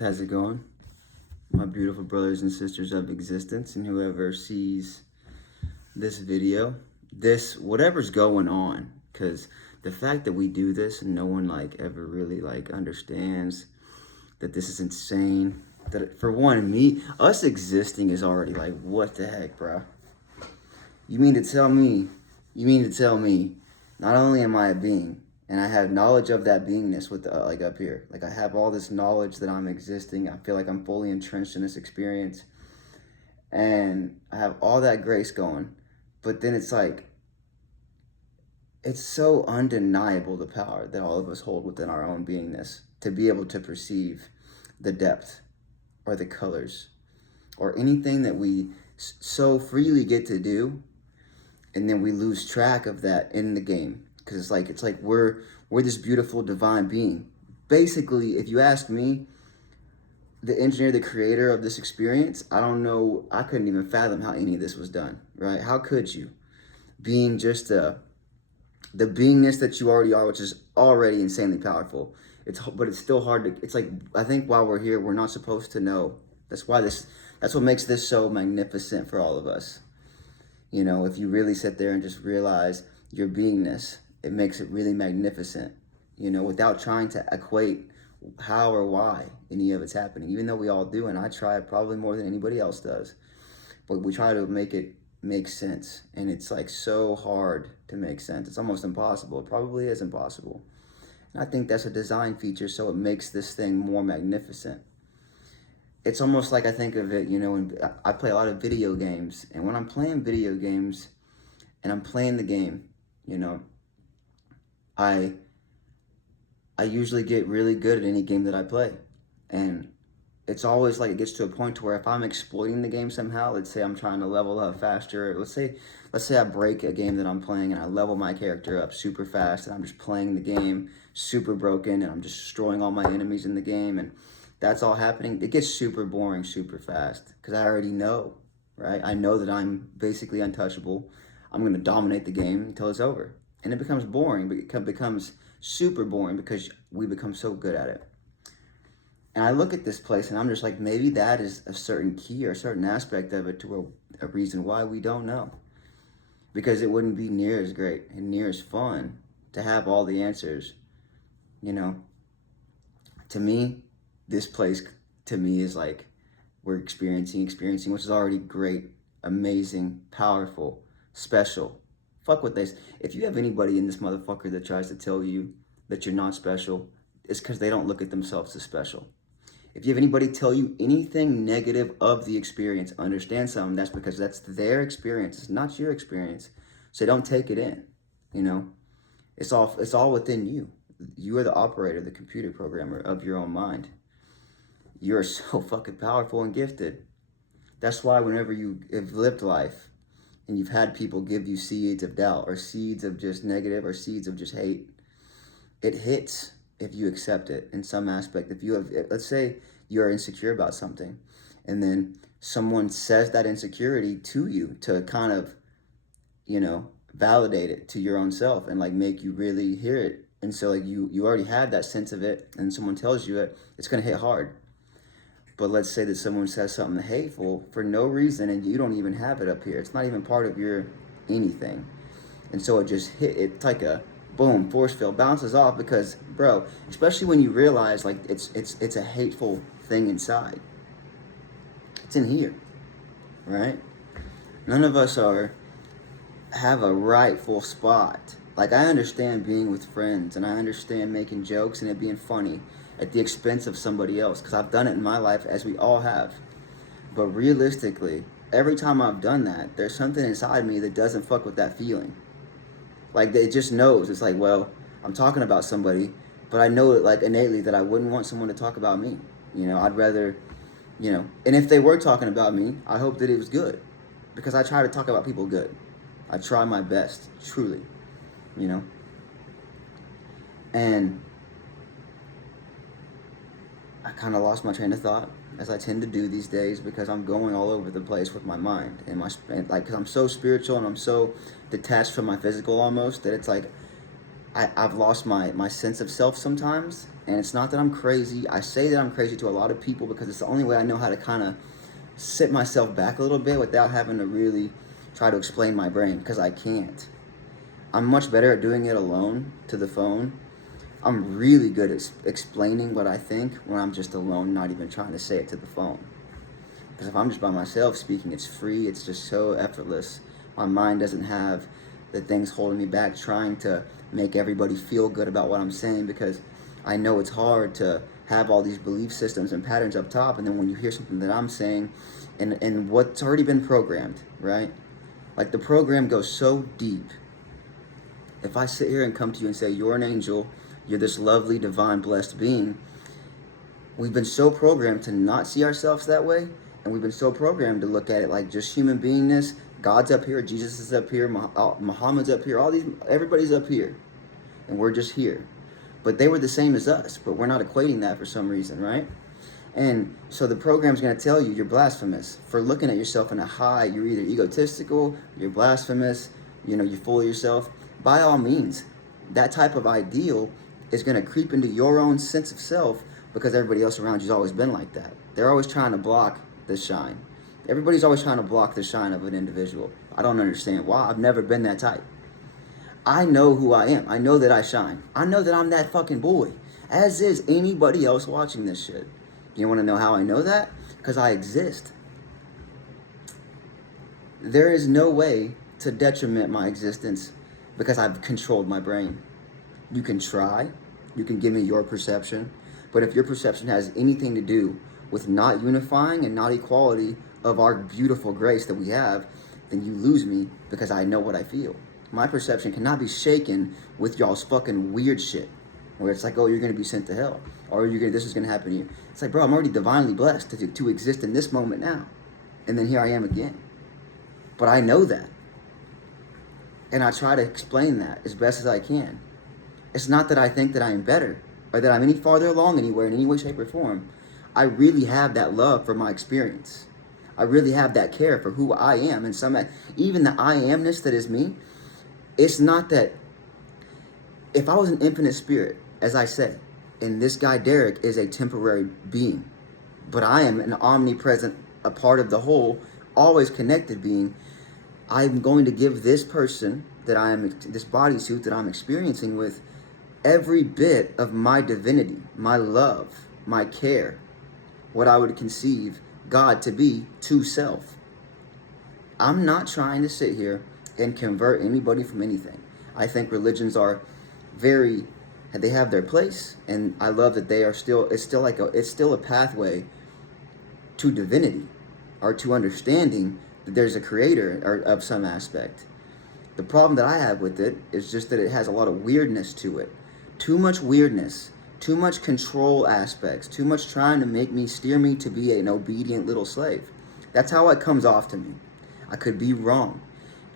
How's it going? My beautiful brothers and sisters of existence, and whoever sees this video, whatever's going on, because the fact that we do this and no one ever really understands that this is insane. That for one, us existing is already what the heck, bro? You mean to tell me? You mean to tell me? Not only am I a being, and I have knowledge of that beingness with up here. I have all this knowledge that I'm existing. I feel like I'm fully entrenched in this experience, and I have all that grace going. But then it's so undeniable the power that all of us hold within our own beingness to be able to perceive the depth or the colors or anything that we so freely get to do, and then we lose track of that in the game. Because it's like we're this beautiful divine being. Basically, if you ask me, the engineer, the creator of this experience, I don't know, I couldn't even fathom how any of this was done, right? How could you? Being just the beingness that you already are, which is already insanely powerful. But it's still hard to, it's like, I think while we're here, we're not supposed to know. That's what makes this so magnificent for all of us. You know, if you really sit there and just realize your beingness, it makes it really magnificent, you know, without trying to equate how or why any of it's happening, even though we all do. And I try probably more than anybody else does, but we try to make it make sense. And it's so hard to make sense. It's almost impossible. It probably is impossible. And I think that's a design feature. So it makes this thing more magnificent. It's almost like I think of it, you know, and I play a lot of video games, and when I'm playing video games and I'm playing the game, you know, I usually get really good at any game that I play. And it's always it gets to a point to where if I'm exploiting the game somehow, let's say I'm trying to level up faster, let's say I break a game that I'm playing and I level my character up super fast, and I'm just playing the game super broken and I'm just destroying all my enemies in the game, and that's all happening, it gets super boring super fast because I already know, right? I know that I'm basically untouchable. I'm going to dominate the game until it's over. And it becomes boring, but it becomes super boring because we become so good at it. And I look at this place and I'm just like, maybe that is a certain key or a certain aspect of it to a reason why we don't know. Because it wouldn't be near as great and near as fun to have all the answers, you know. To me, this place to me is we're experiencing, which is already great, amazing, powerful, special. Fuck what they say. If you have anybody in this motherfucker that tries to tell you that you're not special, it's because they don't look at themselves as special. If you have anybody tell you anything negative of the experience, understand something, that's because that's their experience. It's not your experience. So don't take it in, you know. It's all within you. You are the operator, the computer programmer of your own mind. You're so fucking powerful and gifted. That's why whenever you have lived life and you've had people give you seeds of doubt or seeds of just negative or seeds of just hate, it hits if you accept it in some aspect. If you have, let's say you're insecure about something, and then someone says that insecurity to you to kind of, you know, validate it to your own self and make you really hear it. And so you already have that sense of it, and someone tells you it, it's going to hit hard. But let's say that someone says something hateful for no reason and you don't even have it up here. It's not even part of your anything. And so it just it's like a boom, force field, bounces off because, bro, especially when you realize it's a hateful thing inside. It's in here, right? None of us have a rightful spot. I understand being with friends and I understand making jokes and it being funny at the expense of somebody else, because I've done it in my life, as we all have. But realistically, every time I've done that, there's something inside me that doesn't fuck with that feeling. It just knows. It's well, I'm talking about somebody, but I know it innately that I wouldn't want someone to talk about me. You know, I'd rather, you know, and if they were talking about me, I hope that it was good, because I try to talk about people good. I try my best, truly, you know. And I kind of lost my train of thought, as I tend to do these days, because I'm going all over the place with my mind and because I'm so spiritual and I'm so detached from my physical almost that it's I've lost my sense of self sometimes, And it's not that I'm crazy. I say that I'm crazy to a lot of people because it's the only way I know how to kind of sit myself back a little bit without having to really try to explain my brain, because I can't. I'm much better at doing it alone to the phone. I'm really good at explaining what I think when I'm just alone, not even trying to say it to the phone. Because if I'm just by myself speaking, it's free. It's just so effortless. My mind doesn't have the things holding me back, trying to make everybody feel good about what I'm saying, because I know it's hard to have all these belief systems and patterns up top, and then when you hear something that I'm saying and what's already been programmed, right? Like, the program goes so deep. If I sit here and come to you and say, you're an angel, you're this lovely, divine, blessed being, we've been so programmed to not see ourselves that way, and we've been so programmed to look at it like just human beingness. God's up here, Jesus is up here, Muhammad's up here, everybody's up here, and we're just here. But they were the same as us, but we're not equating that for some reason, right? And so the program's going to tell you you're blasphemous for looking at yourself in a high. You're either egotistical, you're blasphemous, you're full of yourself. By all means, that type of ideal is going to creep into your own sense of self, because everybody else around you's always been like that. They're always trying to block the shine. Everybody's always trying to block the shine of an individual. I don't understand why. I've never been that type. I know who I am. I know that I shine. I know that I'm that fucking boy, as is anybody else watching this shit. You want to know how I know that? Because I exist. There is no way to detriment my existence because I've controlled my brain. You can try. You can give me your perception. But if your perception has anything to do with not unifying and not equality of our beautiful grace that we have, then you lose me, because I know what I feel. My perception cannot be shaken with y'all's fucking weird shit, where it's like, oh, you're going to be sent to hell, or this is going to happen to you. It's like, bro, I'm already divinely blessed to exist in this moment now. And then here I am again. But I know that. And I try to explain that as best as I can. It's not that I think that I am better, or that I'm any farther along anywhere in any way, shape, or form. I really have that love for my experience. I really have that care for who I am. And even the I amness that is me, it's not that if I was an infinite spirit, as I said, and this guy Derek is a temporary being, but I am an omnipresent, a part of the whole, always connected being, I'm going to give this person this bodysuit that I'm experiencing with, every bit of my divinity, my love, my care, what I would conceive God to be to self. I'm not trying to sit here and convert anybody from anything. I think religions are they have their place, and I love that it's still a pathway to divinity, or to understanding that there's a creator or of some aspect. The problem that I have with it is just that it has a lot of weirdness to it. Too much weirdness, too much control aspects, too much trying to steer me to be an obedient little slave. That's how it comes off to me. I could be wrong.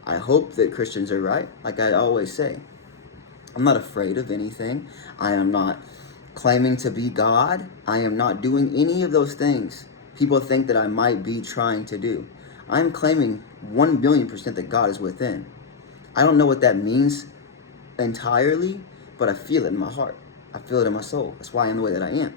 I hope that Christians are right, like I always say. I'm not afraid of anything. I am not claiming to be God. I am not doing any of those things people think that I might be trying to do. I'm claiming 1,000,000% that God is within. I don't know what that means entirely, but I feel it in my heart. I feel it in my soul. That's why I am the way that I am.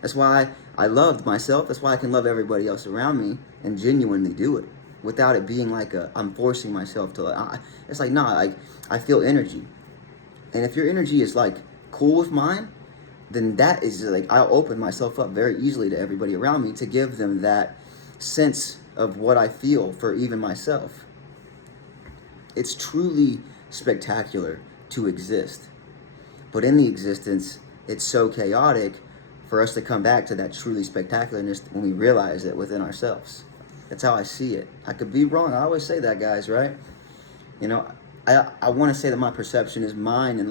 That's why I loved myself. That's why I can love everybody else around me and genuinely do it without it being like I'm forcing myself to. It's like, nah, I feel energy. And if your energy is like cool with mine, then that is like, I'll open myself up very easily to everybody around me to give them that sense of what I feel for even myself. It's truly spectacular to exist. But in the existence, it's so chaotic for us to come back to that truly spectacularness when we realize it within ourselves. That's how I see it. I could be wrong. I always say that, guys, right? I want to say that my perception is mine, and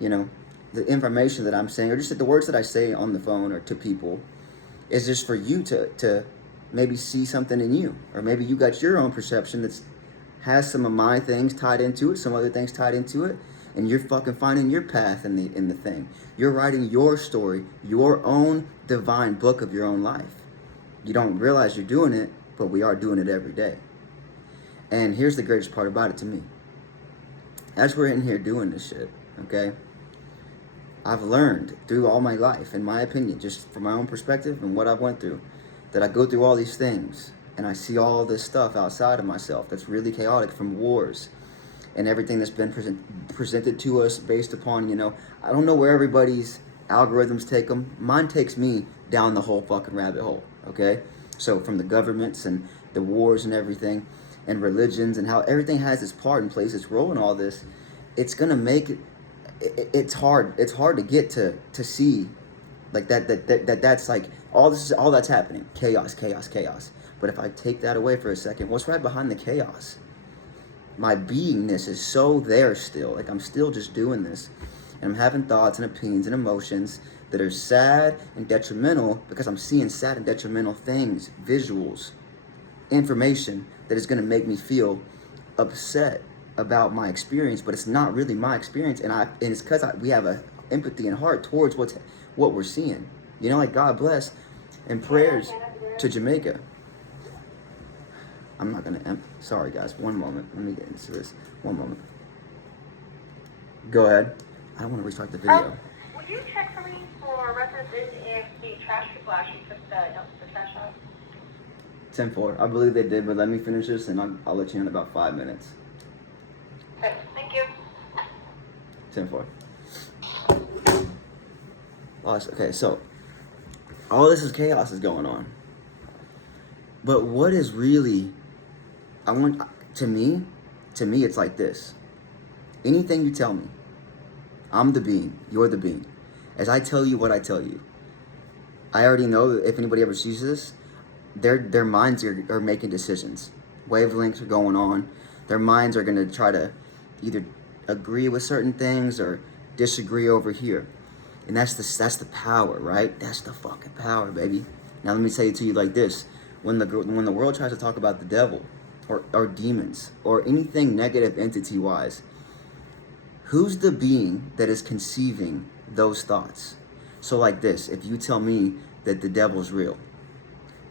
the information that I'm saying, or just the words that I say on the phone or to people, is just for you to maybe see something in you. Or maybe you got your own perception that has some of my things tied into it, some other things tied into it, and you're fucking finding your path in the thing. You're writing your story, your own divine book of your own life. You don't realize you're doing it, but we are doing it every day. And here's the greatest part about it to me. As we're in here doing this shit, okay? I've learned through all my life, in my opinion, just from my own perspective and what I went through, that I go through all these things and I see all this stuff outside of myself that's really chaotic, from wars and everything that's been presented to us based upon, I don't know where everybody's algorithms take them. Mine takes me down the whole fucking rabbit hole, okay? So from the governments and the wars and everything and religions and how everything has its part and plays its role in all this, it's going to make it, it's hard to get to see like that's like all that's happening, chaos. But if I take that away for a second, what's right behind the chaos? My beingness is so there still. Like, I'm still just doing this, and I'm having thoughts and opinions and emotions that are sad and detrimental because I'm seeing sad and detrimental things, visuals, information that is going to make me feel upset about my experience, but it's not really my experience, and it's because we have a empathy and heart towards what we're seeing. Like, God bless and prayers to Jamaica. I'm not gonna. Sorry, guys. One moment. Let me get into this. One moment. Go ahead. I don't want to restart the video. Would you check for me for references if the trash people actually took the trash out? 10-4. I believe they did, but let me finish this, and I'll let you know in about 5 minutes. Okay, thank you. 10-4. Okay, so all this is chaos is going on. But what is really, to me, it's like this. Anything you tell me, I'm the being, you're the being. As I tell you what I tell you, I already know that if anybody ever sees this, their minds are making decisions. Wavelengths are going on. Their minds are going to try to either agree with certain things or disagree over here. And that's the power, right? That's the fucking power, baby. Now let me say it to you like this. When the world tries to talk about the devil or demons or anything negative entity-wise, who's the being that is conceiving those thoughts? So like this, if you tell me that the devil's real,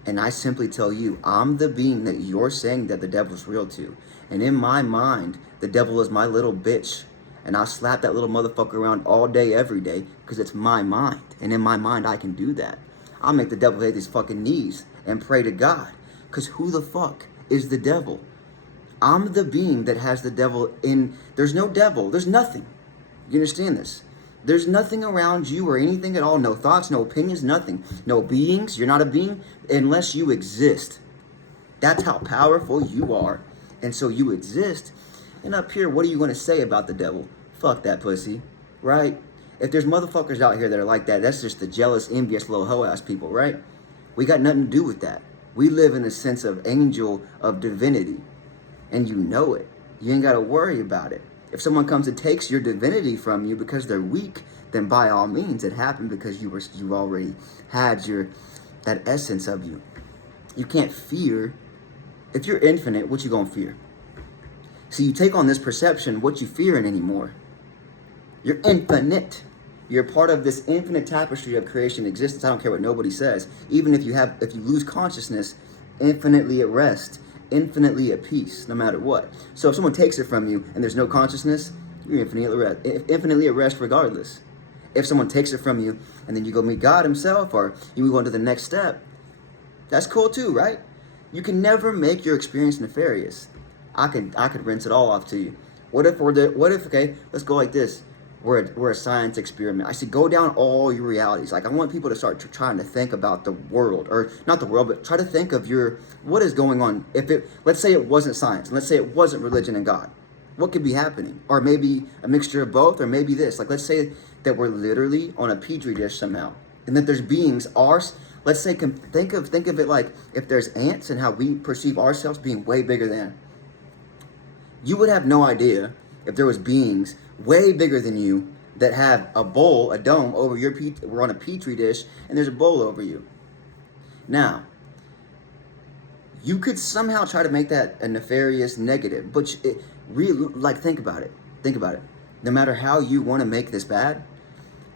and I simply tell you, I'm the being that you're saying that the devil's real to, and in my mind, the devil is my little bitch, and I'll slap that little motherfucker around all day, every day, because it's my mind, and in my mind, I can do that. I'll make the devil hit his fucking knees and pray to God, because who the fuck is the devil? I'm the being that has the devil in. There's no devil. There's nothing. You understand this? There's nothing around you or anything at all. No thoughts, no opinions, nothing. No beings. You're not a being unless you exist. That's how powerful you are. And so you exist. And up here, what are you going to say about the devil? Fuck that pussy, right? If there's motherfuckers out here that are like that, that's just the jealous, envious little hoe-ass people, right? We got nothing to do with that. We live in a sense of angel, of divinity. And you know it. You ain't got to worry about it. If someone comes and takes your divinity from you because they're weak, then by all means it happened because you already had that essence of you. You can't fear. If you're infinite, what you gonna fear? So you take on this perception, what you fearing anymore? You're infinite. You're part of this infinite tapestry of creation existence. I don't care what nobody says. Even if you lose consciousness, infinitely at rest, infinitely at peace, no matter what. So if someone takes it from you and there's no consciousness, you're infinitely at rest regardless. If someone takes it from you and then you go meet God himself or you move on to the next step, that's cool too, right? You can never make your experience nefarious. I could rinse it all off to you. Okay, let's go like this. We're a science experiment. I say go down all your realities. Like, I want people to start trying to think about the world, or not the world, but try to think of what is going on. Let's say it wasn't science, and let's say it wasn't religion and God. What could be happening? Or maybe a mixture of both, or maybe this. Like, let's say that we're literally on a petri dish somehow, and that there's beings. Let's say, think of it like if there's ants and how we perceive ourselves being way bigger than. You would have no idea if there was beings way bigger than you that have a bowl, a dome over we're on a petri dish, and there's a bowl over you. Now, you could somehow try to make that a nefarious negative, but think about it. Think about it. No matter how you want to make this bad,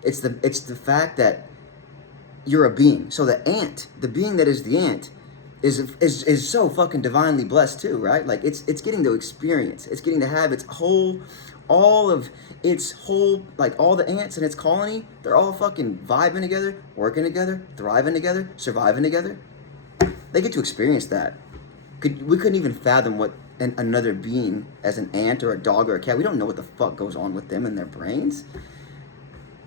it's the fact that you're a being. So the ant, the being that is the ant, is so fucking divinely blessed too, right? Like it's getting to experience, it's getting to have its whole, all of its whole, like all the ants in its colony, they're all fucking vibing together, working together, thriving together, surviving together. They get to experience that. We couldn't even fathom what another being as an ant or a dog or a cat. We don't know what the fuck goes on with them in their brains.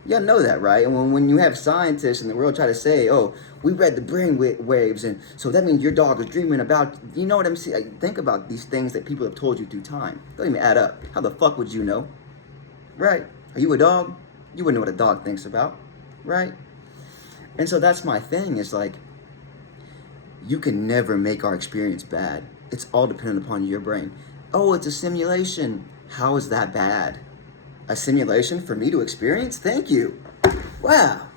You gotta know that, right? And when you have scientists in the world try to say, oh, we read the brain waves, and so that means your dog is dreaming about, you know what I'm saying? Like, think about these things that people have told you through time. Don't even add up. How the fuck would you know? Right? Are you a dog? You wouldn't know what a dog thinks about, right? And so that's my thing, is like, you can never make our experience bad. It's all dependent upon your brain. Oh, it's a simulation. How is that bad? A simulation for me to experience? Thank you. Wow.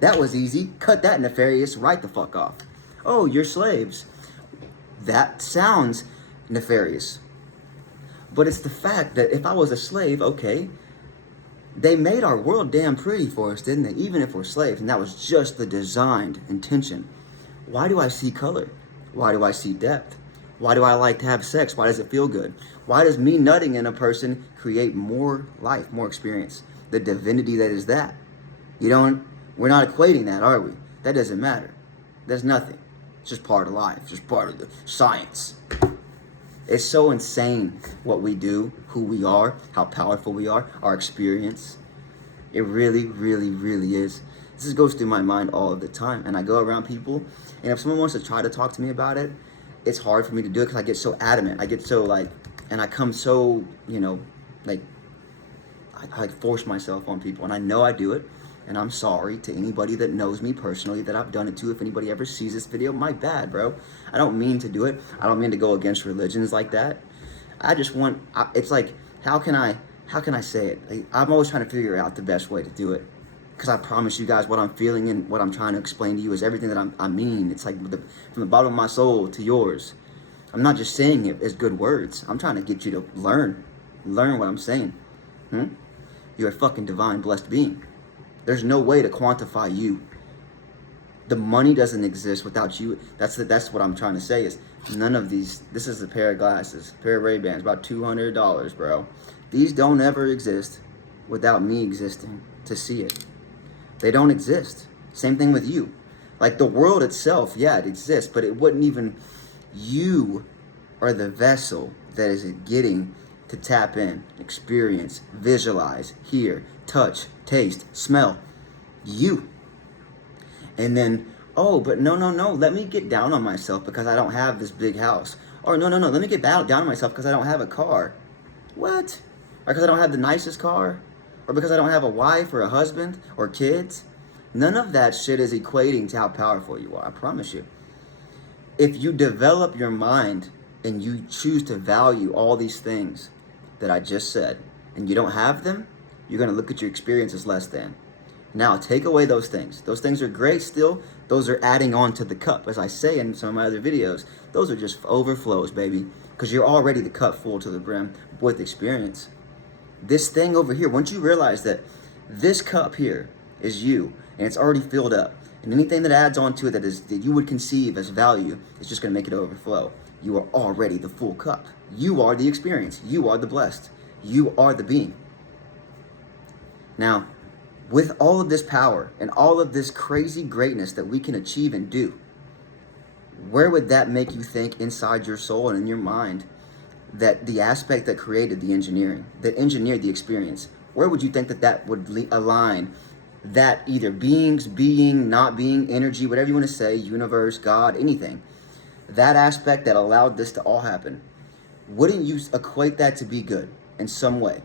That was easy. Cut that nefarious right the fuck off. Oh, you're slaves. That sounds nefarious. But it's the fact that if I was a slave, okay, they made our world damn pretty for us, didn't they? Even if we're slaves. And that was just the designed intention. Why do I see color? Why do I see depth? Why do I like to have sex? Why does it feel good? Why does me nutting in a person create more life, more experience? The divinity that is that. We're not equating that, are we? That doesn't matter. That's nothing. It's just part of life. It's just part of the science. It's so insane what we do, who we are, how powerful we are, our experience. It really, really, really is. This just goes through my mind all of the time. And I go around people, and if someone wants to try to talk to me about it, it's hard for me to do it because I get so adamant. I get so like, and I come so, like, I like force myself on people. And I know I do it. And I'm sorry to anybody that knows me personally that I've done it to. If anybody ever sees this video, my bad, bro. I don't mean to do it. I don't mean to go against religions like that. I just want, it's like, how can I say it? Like, I'm always trying to figure out the best way to do it. Because I promise you guys what I'm feeling and what I'm trying to explain to you is everything that I mean. It's like from the bottom of my soul to yours. I'm not just saying it as good words. I'm trying to get you to learn what I'm saying. You're a fucking divine blessed being. There's no way to quantify you. The money doesn't exist without you. That's what I'm trying to say is none of these. This is a pair of glasses, pair of Ray-Bans, about $200, bro. These don't ever exist without me existing to see it. They don't exist. Same thing with you. Like the world itself, yeah, it exists, but it wouldn't even. You are the vessel that is getting to tap in, experience, visualize, hear, touch, taste, smell. You. And then, oh, but no, let me get down on myself because I don't have this big house. Or no, let me get down on myself because I don't have a car. What? Or because I don't have the nicest car? Or because I don't have a wife or a husband or kids? None of that shit is equating to how powerful you are, I promise you. If you develop your mind and you choose to value all these things that I just said, and you don't have them, you're going to look at your experience as less than. Now, take away those things. Those things are great still. Those are adding on to the cup. As I say in some of my other videos, those are just overflows, baby. Because you're already the cup full to the brim with experience. This thing over here, once you realize that this cup here is you, and it's already filled up, and anything that adds on to it that you would conceive as value is just going to make it overflow. You are already the full cup. You are the experience. You are the blessed. You are the being. Now, with all of this power and all of this crazy greatness that we can achieve and do, where would that make you think inside your soul and in your mind that the aspect that created the engineering, that engineered the experience, where would you think that would align that either beings, being, not being, energy, whatever you want to say, universe, God, anything, that aspect that allowed this to all happen, wouldn't you equate that to be good in some way?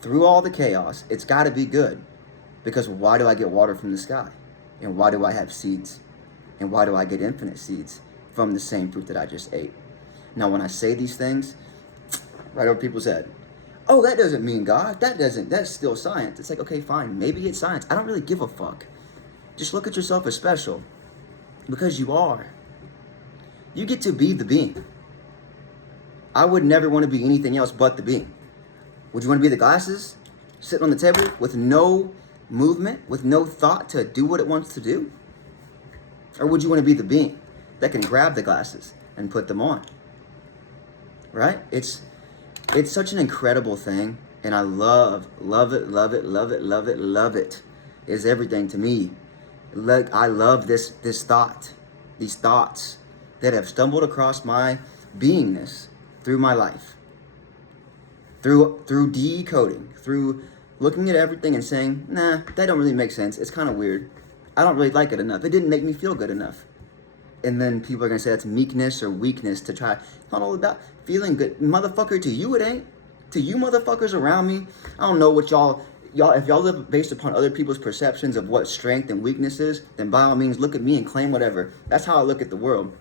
Through all the chaos, it's got to be good. Because why do I get water from the sky? And why do I have seeds? And why do I get infinite seeds from the same fruit that I just ate? Now, when I say these things, right over people's head, oh, that doesn't mean God. That's still science. It's like, okay, fine. Maybe it's science. I don't really give a fuck. Just look at yourself as special. Because you are. You get to be the being. I would never want to be anything else but the being. Would you want to be the glasses sitting on the table with no movement, with no thought to do what it wants to do? Or would you want to be the being that can grab the glasses and put them on. Right? It's such an incredible thing, and I love it. It's everything to me. Like, I love these thoughts that have stumbled across my beingness through my life, through decoding, through looking at everything and saying, nah, that don't really make sense. It's kind of weird. I don't really like it enough. It didn't make me feel good enough. And then people are gonna say that's meekness or weakness to try. It's not all about feeling good, motherfucker. To you, it ain't. To you, motherfuckers around me, I don't know what y'all. If y'all live based upon other people's perceptions of what strength and weakness is, then by all means, look at me and claim whatever. That's how I look at the world.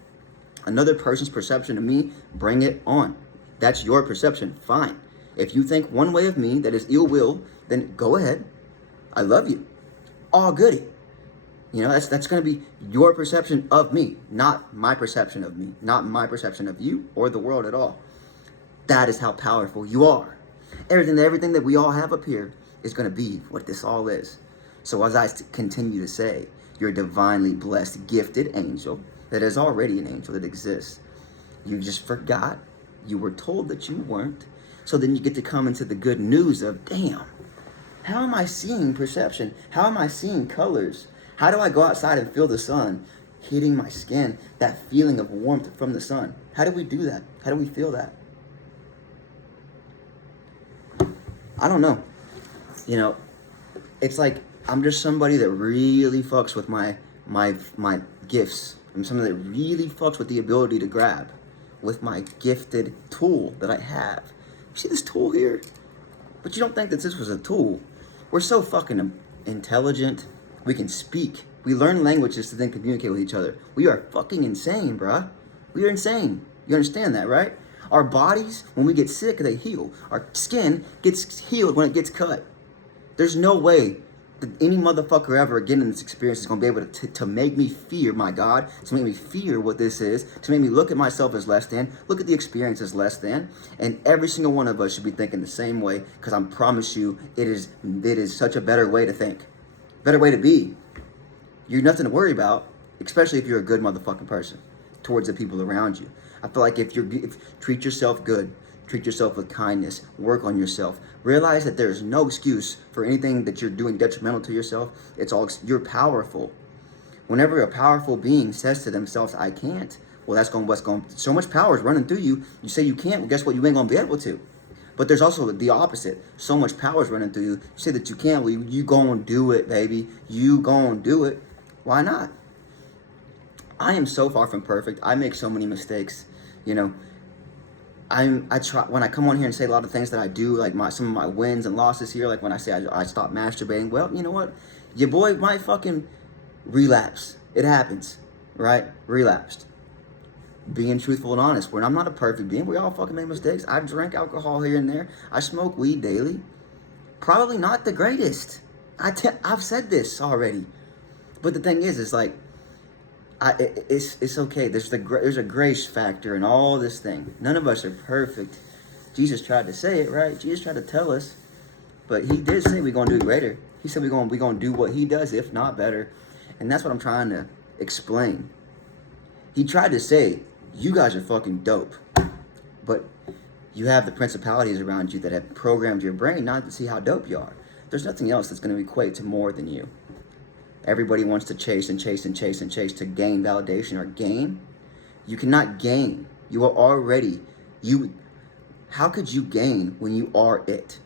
Another person's perception of me, bring it on. That's your perception. Fine. If you think one way of me that is ill will, then go ahead. I love you. All goody. You know, that's going to be your perception of me, not my perception of me, not my perception of you or the world at all. That is how powerful you are. Everything that we all have up here is going to be what this all is. So as I continue to say, you're a divinely blessed, gifted angel that is already an angel that exists. You just forgot. You were told that you weren't. So then you get to come into the good news of, damn, how am I seeing perception? How am I seeing colors? How do I go outside and feel the sun hitting my skin? That feeling of warmth from the sun. How do we do that? How do we feel that? I don't know. You know, it's like I'm just somebody that really fucks with my gifts. I'm somebody that really fucks with the ability to grab with my gifted tool that I have. You see this tool here? But you don't think that this was a tool. We're so fucking intelligent. We can speak. We learn languages to then communicate with each other. We are fucking insane, bruh. We are insane. You understand that, right? Our bodies, when we get sick, they heal. Our skin gets healed when it gets cut. There's no way that any motherfucker ever again in this experience is going to be able to make me fear my God, to make me fear what this is, to make me look at myself as less than, look at the experience as less than. And every single one of us should be thinking the same way, because I promise you, it is such a better way to think. Better way to be. You're nothing to worry about, especially if you're a good motherfucking person towards the people around you. I feel like if treat yourself good, treat yourself with kindness, work on yourself, realize that there's no excuse for anything that you're doing detrimental to yourself. You're powerful. Whenever a powerful being says to themselves, I can't, well, so much power is running through you. You say you can't, well, guess what? You ain't gonna be able to. But there's also the opposite. So much power is running through you. You say that you can't, well, you gonna do it, baby. You gonna do it. Why not? I am so far from perfect. I make so many mistakes. You know, I try when I come on here and say a lot of things that I do, like some of my wins and losses here, like when I say I stopped masturbating. Well, you know what? Your boy might fucking relapse. It happens, right? Relapsed. Being truthful and honest. I'm not a perfect being. We all fucking make mistakes. I drink alcohol here and there. I smoke weed daily. Probably not the greatest. I've said this already. But the thing is like, it's okay. There's a grace factor in all this thing. None of us are perfect. Jesus tried to say it, right? Jesus tried to tell us, but he did say we're gonna do greater. He said we're gonna do what he does, if not better. And that's what I'm trying to explain. He tried to say, you guys are fucking dope, but you have the principalities around you that have programmed your brain not to see how dope you are. There's nothing else that's gonna equate to more than you. Everybody wants to chase and chase and chase and chase to gain validation or gain. You cannot gain. You are already, how could you gain when you are it?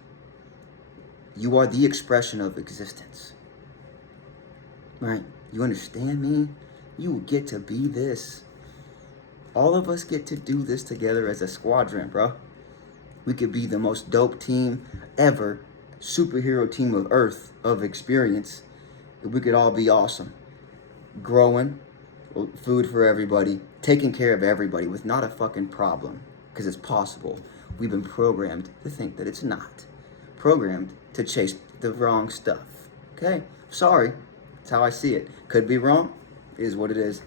You are the expression of existence. Right? You understand me? You get to be this. All of us get to do this together as a squadron, bro. We could be the most dope team ever, superhero team of Earth, of experience. We could all be awesome. Growing, food for everybody, taking care of everybody with not a fucking problem. Because it's possible. We've been programmed to think that it's not. Programmed to chase the wrong stuff. Okay? Sorry. That's how I see it. Could be wrong. It is what it is.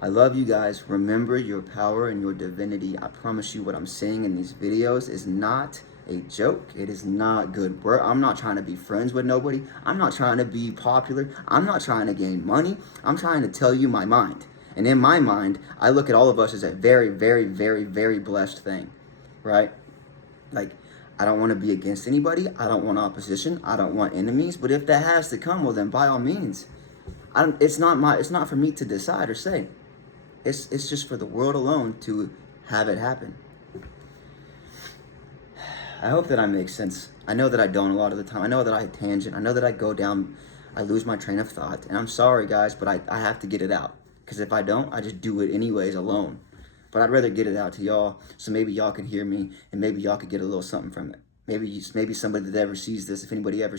I love you guys. Remember your power and your divinity. I promise you what I'm saying in these videos is not a joke. It is not good, bro. I'm not trying to be friends with nobody. I'm not trying to be popular. I'm not trying to gain money. I'm trying to tell you my mind. And in my mind, I look at all of us as a very, very, very, very blessed thing, right? Like, I don't want to be against anybody. I don't want opposition. I don't want enemies. But if that has to come, well, then by all means, it's not for me to decide or say. It's just for the world alone to have it happen. I hope that I make sense. I know that I don't a lot of the time. I know that I tangent. I know that I lose my train of thought. And I'm sorry, guys, but I have to get it out. Because if I don't, I just do it anyways alone. But I'd rather get it out to y'all so maybe y'all can hear me and maybe y'all could get a little something from it. Maybe somebody that ever sees this, if anybody ever